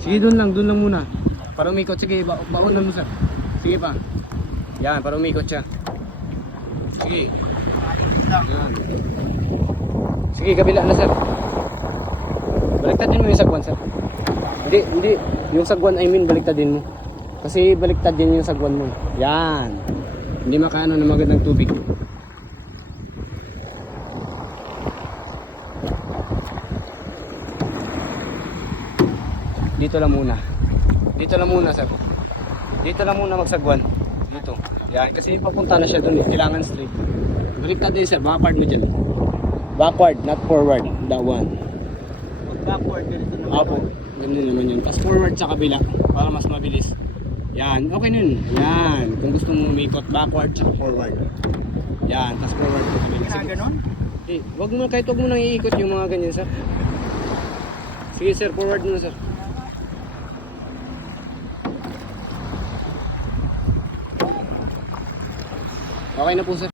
Sige, doon lang muna. Para umikot, sige, baon lang mo sir. Sige pa. Yan, para umikot siya. Sige. Yan. Sige, kabila na sir. Baliktadin mo yung sagwan sir. Hindi. Yung sagwan, I mean, baliktadin mo. Kasi baliktad din yung sagwan mo. Yan. Hindi makaano na magandang tubig. Dito lang muna sir. Dito lang muna magsagwan. Dito. Yan, kasi papunta na siya doon. Kailangan straight. Baliktad din sir, backward mo dyan. Backward, not forward. That one. Backward, ganito naman. Opo, ganun naman yun. Tapos forward sa kabila para mas mabilis. Yan, okay nun. Yan, kung gusto mo umikot, backward sa forward. Yan, tapos forward sa kabila. Kaya ganon? Kahit wag mo nang iikot yung mga ganyan sir. Sige sir, forward mo na sir. Okay na po sir.